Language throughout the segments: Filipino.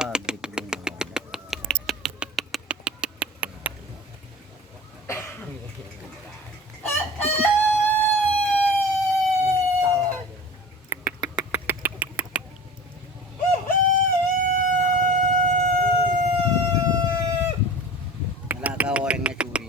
di ko muna. Nalakawalan nga suri.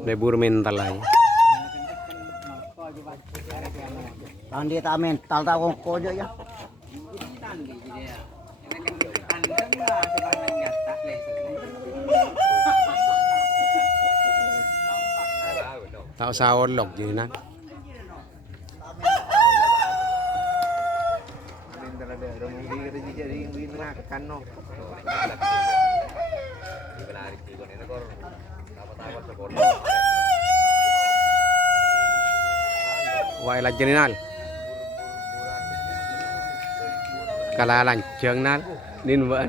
May burmen talay. Tandi ta amin, talta ko kojo ya. Tao sa orlog din na. Wai la general. Kalalang jeng nal nin ban.